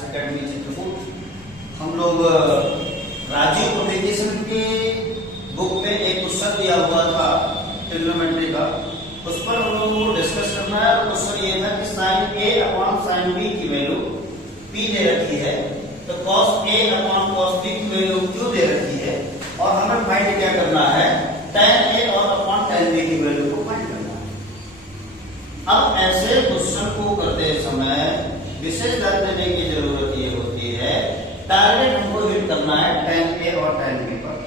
Academy Chitrakoot. हम लोग Rajiv publication के बुक में एक क्वेश्चन दिया हुआ था ट्रिग्नोमेट्री का, उस पर हम लोगों को डिस्कस करना है। क्वेश्चन ये था कि sign A upon sine B की वैल्यू पी दे रखी है, तो cos A upon cos B की वैल्यू क्यू दे रखी है, और हमें फाइंड क्या करना है, tan ए और अपॉन tan बी की वैल्यू को फाइंड करना है। अब ऐसे क्वेश्चन को करते समय विशेष ध्यान देने की जरूरत ये होती है, टारगेट हमको हिट करना है tan ए और tan बी पर।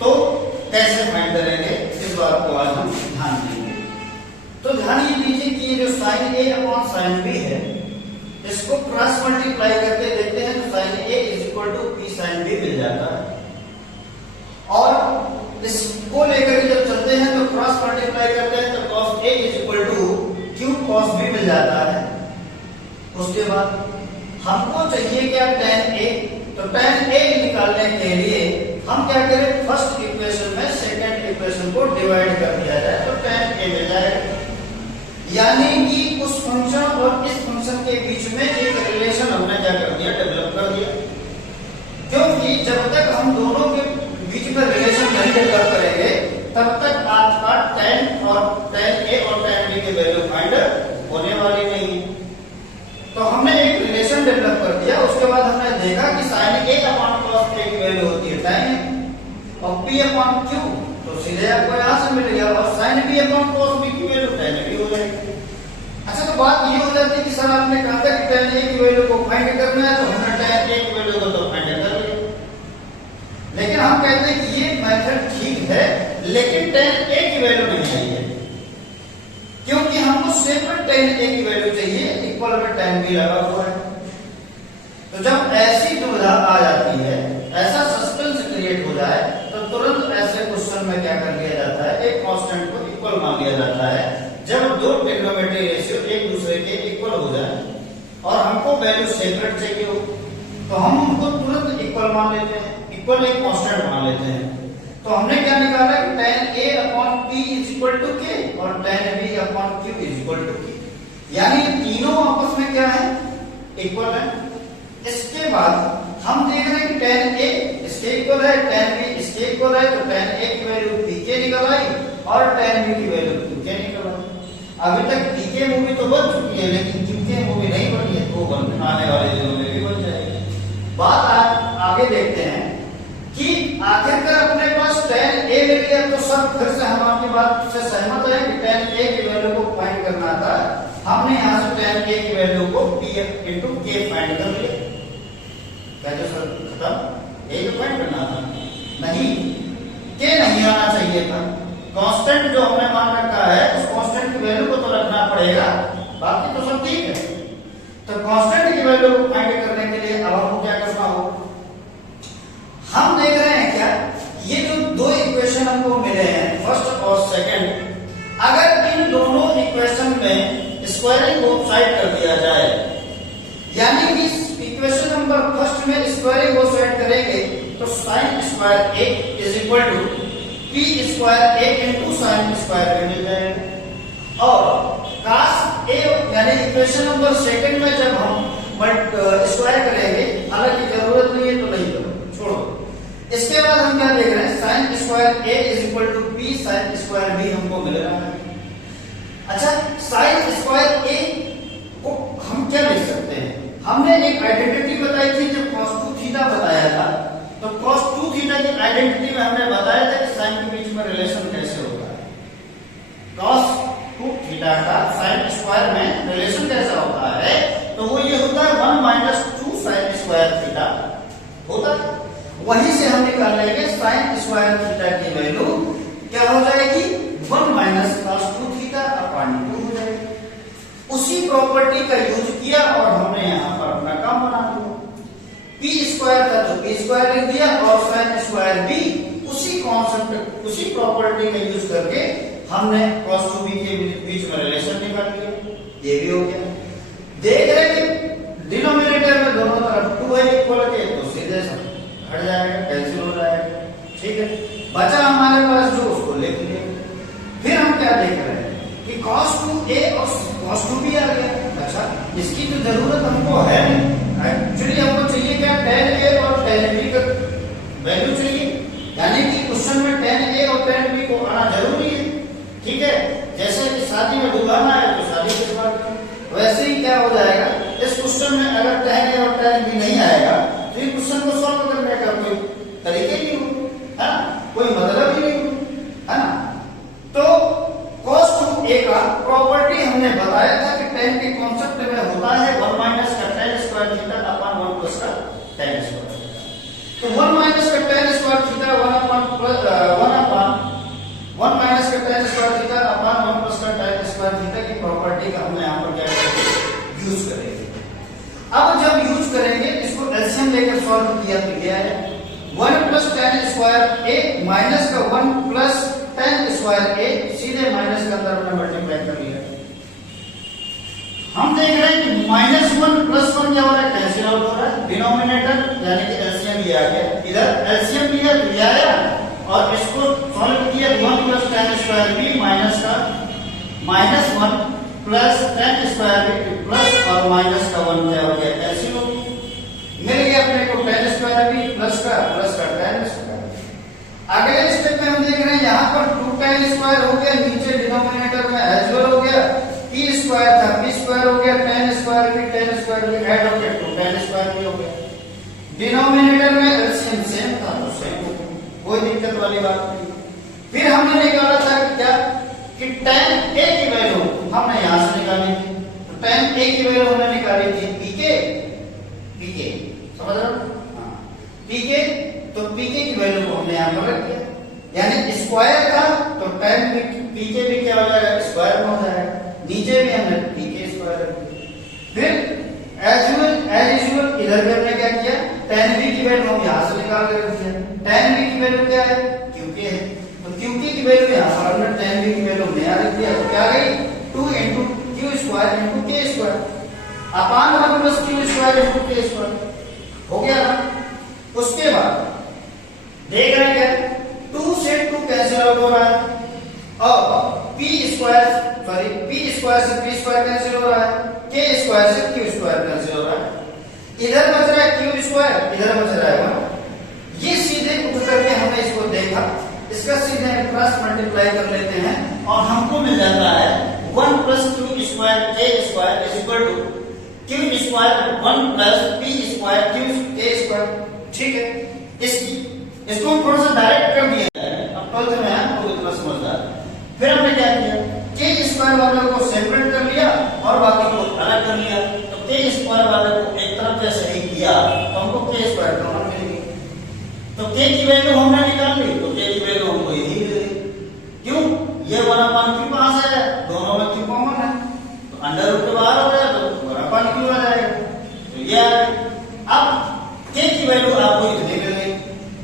तो कैसे फाइंड करेंगे इस बात को आज हम ध्यान देंगे। तो ध्यान ये दीजिए कि ये जो sine A upon sine B है, इसको क्रॉस मल्टीप्लाई करके देखते हैं तो sine A is equal to P sine B मिल जाता है, और इसको लेकर के जब चलते हैं तो क्रॉस मल्टीप्लाई करते हैं तो cos a is equal to q cos b मिल जाता है। उसके बाद हमको चाहिए क्या, tan a, तो tan a निकालने के लिए हम क्या करें, फर्स्ट इक्वेशन में सेकंड इक्वेशन को डिवाइड कर दिया जाए तो tan a मिल जाएगा। यानी कि उस फंक्शन और इस फंक्शन के बीच में एक रिलेशन हमने क्या कर दिया, डेवलप कर दिया। क्योंकि जब तक हम दोनों के बीच में रिलेशन नहीं डेवलप करेंगे तब तक आपका tan और tan a और tan b की वैल्यू फाइंड होने वाली नहीं है। तो हमने एक रिलेशन डेवलप कर दिया। उसके बाद हमने देखा कि sin a upon cos a की वैल्यू होती है tan और p अपॉन q, तो सीधे आपको यहां से मिल गया, और sin b upon cos b की वैल्यू tan b हो जाएगी। अच्छा, तो बात ये हो जाती है कि सर आपने कहा था कि tan a की वैल्यू को फाइंड करना है, तो हमने tan a की वैल्यू को तो फाइंड कर लिया। लेकिन हम कहते हैं कि ये मेथड ठीक है, लेकिन tan a की वैल्यू नहीं आई है, क्योंकि हमको सेपरेट tan a की वैल्यू चाहिए, इक्वल में tan b लगा हुआ है। तो जब ऐसी दुविधा आ जाती है, ऐसा सस्पेंस क्रिएट हो जाए, तो तुरंत ऐसे क्वेश्चन में क्या कर लिया जाता है, एक कांस्टेंट को इक्वल मान लिया जाता है। जब दो ट्रिग्नोमेट्री रेशियो एक दूसरे के इक्वल हो जाए और हमको वैल्यू सेपरेट चाहिए हो, तो हम उनको तुरंत इक्वल मान लेते हैं, इक्वल एक कांस्टेंट मान लेते हैं। तो हमने क्या निकाला कि tan a upon p is equal to k और tan b upon q is equal to k, यानी तीनों आपस में क्या है, इक्वल है। इसके बाद हम देख रहे हैं कि tan a इसके इक्वल है, tan b इसके इक्वल है, तो tan a की वैल्यू pk निकल आई और tan b की वैल्यू qk निकल आई। अभी तक pk मूवी तो बन चुकी है, लेकिन qk मूवी नहीं बनी है, वो आने वाले दिनों में भी बन जाएगी। बात आगे देखते हैं कि आखिरकार अपने पास tan a मिल गया, तो सब फिर से हम आपकी बात से सहमत हैं कि tan a की वैल्यू को फाइंड करना था। हमने यहां से tan a की वैल्यू को p into k फाइंड कर लिया। कहते सर खत्म, a को फाइंड करना था, नहीं, k नहीं आना चाहिए था। कांस्टेंट जो हमने मान रखा है, उस कांस्टेंट की वैल्यू को तो रखना पड़ेगा, बाकी तो सब ठीक है। तो कांस्टेंट की वैल्यू को फाइंड करने के लिए अब हमको क्या करना होगा, हम देख रहे हैं क्या, ये जो दो इक्वेशन हमको मिले हैं, फर्स्ट और सेकंड, अगर इन दोनों इक्वेशन में स्क्वायरिंग बोथ साइड कर दिया जाए, यानी कि इक्वेशन नंबर फर्स्ट में स्क्वायरिंग बोथ साइड करेंगे तो sin square a is equal to p square a into sin square a मिल जाएगा। और cos a, यानी इक्वेशन नंबर सेकंड में जब हम स्क्वायर करेंगे, हालांकि जरूरत नहीं है तो नहीं करो, छोड़ो। इसके बाद हम क्या देख रहे हैं, sin square a is equal to p sin square b हमको मिल रहा है। अच्छा, sin स्क्वायर a को हम क्या लिख सकते हैं, हमने एक आइडेंटिटी बताई थी जब cos 2 थीटा बताया था, तो cos 2 थीटा की आइडेंटिटी में हमने बताया था कि sin के बीच में रिलेशन कैसे होता है। cos 2 थीटा का sin स्क्वायर में रिलेशन कैसा होता है, तो वो ये होता है 1 माइनस 2 sin स्क्वायर थीटा होता है। वहीं से हम निकाल लेंगे sin स्क्वायर थीटा की वैल्यू क्या हो जाएगी, 1 माइनस cos 2 थीटा अपॉन 2 हो जाएगी। उसी प्रॉपर्टी का यूज किया और हमने यहां पर अपना काम बना दिया। p स्क्वायर का तो p स्क्वायर लिख दिया और sin स्क्वायर b उसी कॉन्सेप्ट, उसी प्रॉपर्टी का यूज करके हमने cos 2b के बीच में रिलेशन निकाल लिया। ये भी हो गया। देख रहे हैं कि डिनोमिनेटर में दोनों तरफ 2 है इक्वल के, तो सीधे सब हट जाएगा, कैंसिल हो जाएगा, ठीक है। बचा हमारे पास जो, उसको लिख लिया। फिर हम क्या देख रहे हैं कि cos 2a और cos 2b आ गया। अच्छा, इसकी तो जरूरत हमको है नहीं। एक्चुअली हमको चाहिए क्या, tan A और tan B का वैल्यू चाहिए, यानी कि क्वेश्चन में tan A और tan B को आना जरूरी है। ठीक है, जैसे कि शादी में दुल्हन आए तो शादी के बाद वैसे ही क्या हो जाएगा, इस क्वेश्चन में अगर tan A और tan B नहीं आएगा तो ये क्वेश्चन को सॉल्व करने का कोई तरीके नहीं हो, है ना, कोई मतलब ही नहीं हो, है ना। तो cos 2a का प्रॉपर्टी हमने बताया था कि tan के कॉन्सेप्ट में होता है 1 माइनस का tan square theta upon 1 plus का tan स्क्वायर थीटा। तो 1 माइनस का tan स्क्वायर थीटा 1 माइनस का tan square theta upon 1 plus का tan स्क्वायर थीटा की प्रॉपर्टी का हमने यहां पर क्या करेंगे, यूज करेंगे। अब जब यूज करेंगे इसको एलसीएम लेकर सॉल्व किया तो क्या है, 1 plus tan square a minus का 1 प्लस tan स्क्वायर a, सीधे माइनस के अंदर हमने मल्टीप्लाई कर लिया। हम देख रहे हैं कि -1 प्लस 1 क्या हो रहा है, कैंसिल आउट हो रहा है, डिनोमिनेटर यानी कि एलसीएम लिया गया, इधर एलसीएम लिया तो लिया आया और इसको सॉल्व किया 1 plus tan square b minus का -1 plus tan square b plus और माइनस का 1 क्या हो गया, कैंसिल हो गया, मिल गया अपने को tan स्क्वायर b प्लस का tan स्क्वायर। अगले स्टेप में हम देख रहे हैं यहाँ पर 2 tan स्क्वायर हो गया, नीचे डिनोमिनेटर में एज वेल हो गया, p स्क्वायर था p स्क्वायर हो गया, tan स्क्वायर भी ऐड हो गया, 2 tan स्क्वायर भी हो गया। डिनोमिनेटर में एलसीएम सेम था तो सेम हो गया, कोई दिक्कत वाली बात नहीं। फिर हमने निकाला था क्या कि tan a की वैल्यू हमने यहां से निकाली थी, तो tan a की वैल्यू हमने निकाली थी pk, समझ रहे हो, हां pk, तो pk की वैल्यू को हमने यहां पर रख दिया, यानी स्क्वायर था तो tan pk भी क्या हो जाएगा, स्क्वायर में हो जाएगा, नीचे भी हमने pk स्क्वायर रख दिया। फिर एज यूजुअल इधर भी हमने क्या किया, tan b की वैल्यू हम यहां से निकाल कर रख दिया, tan b की वैल्यू क्या है, qk है, तो qk की वैल्यू यहां पर हमने tan b की वैल्यू हमने यहां रख दिया, तो क्या गई 2 into q square into k square upon 1 plus q square into k square हो गया ना। उसके बाद देख रहे हैं 2 से 2 कैंसिल आउट हो रहा है और p स्क्वायर से p स्क्वायर कैंसिल हो रहा है, k स्क्वायर से q स्क्वायर कैंसिल हो रहा है, इधर बच रहा है q स्क्वायर, इधर बच रहा है 1। ये सीधे उठ करके हमने इसको देखा, इसका सीधे क्रॉस मल्टीप्लाई कर लेते हैं और हमको मिल जाता है 1 plus q square k square is equal to q square 1 plus p square k square. ठीक है, इसको हम थोड़ा सा डायरेक्ट कर दिया है, अब 12th में है तो इतना समझदार। फिर हमने क्या किया, k स्क्वायर वाले को सेपरेट कर लिया और बाकी को अलग कर लिया, तो k स्क्वायर वाले को एक तरफ जैसे ही किया तो हमको k स्क्वायर कॉमन मिल गया, तो k की वैल्यू हमने निकाल ली, तो k की वैल्यू हमको यही मिल गई। क्यों, ये 1/q पास है, दोनों में q कॉमन है, तो अंडर रूट के बाहर हो गया तो 1/q आ जाएगा, तो ये आ गया। अब k की वैल्यू आपको इतनी मिल गई,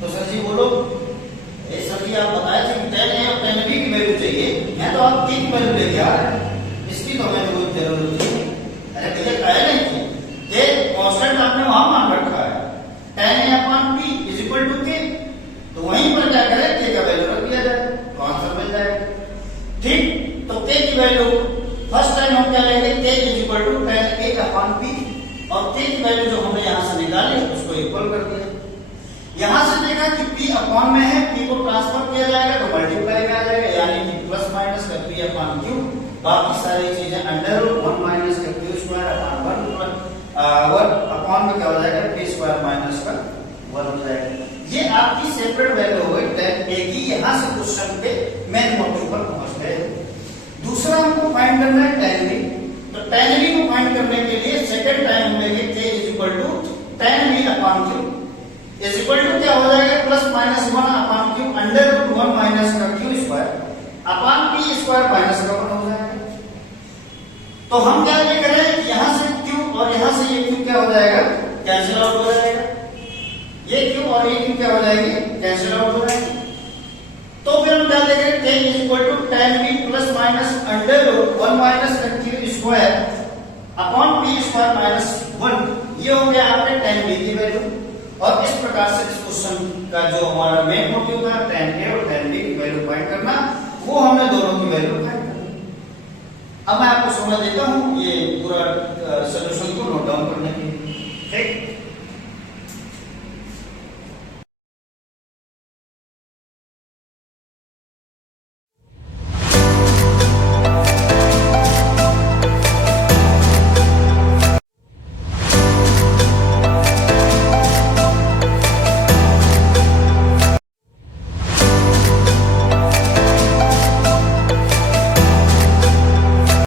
तो सर जी बोलो, सर जी आप बताए थे कि tan a और tan b की वैल्यू चाहिए, मैं तो आप k की वैल्यू लेके आ रहे हैं, इसकी तो हमें कोई जरूरत नहीं। अरे भैया कहे नहीं थे, ये कांस्टेंट आपने वहां मान रखा है, tan a upon b is equal to k, तो वहीं पर क्या करें, k का वैल्यू रख दिया जाए तो आंसर मिल जाएगा। ठीक, तो k की वैल्यू फर्स्ट टाइम हम क्या लेंगे, k is equal to tan a upon b, और k की वैल्यू जो हमने यहां से निकाली उसको इक्वल कर दिया। यहां से देखा कि p अपॉन में है, p को ट्रांसफर किया जाएगा तो मल्टीप्लाई में आ जाएगा, यानी कि प्लस माइनस का p अपॉन q, बाकी सारी चीजें अंडर रूट 1 माइनस का q स्क्वायर अपॉन 1 अपॉन में क्या हो जाएगा, p स्क्वायर माइनस का 1 हो जाएगा। ये आपकी सेपरेट वैल्यू हो गई tan a की, यहां से क्वेश्चन पे मेन मोटिव पर पहुंच गए। दूसरा हमको फाइंड करना है tan b, तो tan b को फाइंड करने के लिए सेकंड टाइम हम लेंगे k is equal to tan b upon q is equal to क्या हो जाएगा, plus minus 1 upon q under root 1 minus का q square upon p square minus का 1 हो जाएगा। तो हम क्या देख रहे हैं, यहां से q और यहां से ये q क्या हो जाएगा, कैंसिल आउट हो जाएगा, ये q और ये q क्या हो जाएगी, कैंसिल आउट हो जाएगी। तो फिर हम क्या देख रहे हैं, tan is equal to tan b plus minus under root 1 minus का q square upon p square minus 1, ये हो गया आपके tan b की वैल्यू। और इस प्रकार से इस क्वेश्चन का जो हमारा मेन मोटिव था, tan a और tan b की वैल्यू फाइंड करना, वो हमने दोनों की वैल्यू फाइंड कर ली। अब मैं आपको समय देता हूँ ये पूरा सोल्यूशन को नोट डाउन करने के लिए। ठीक।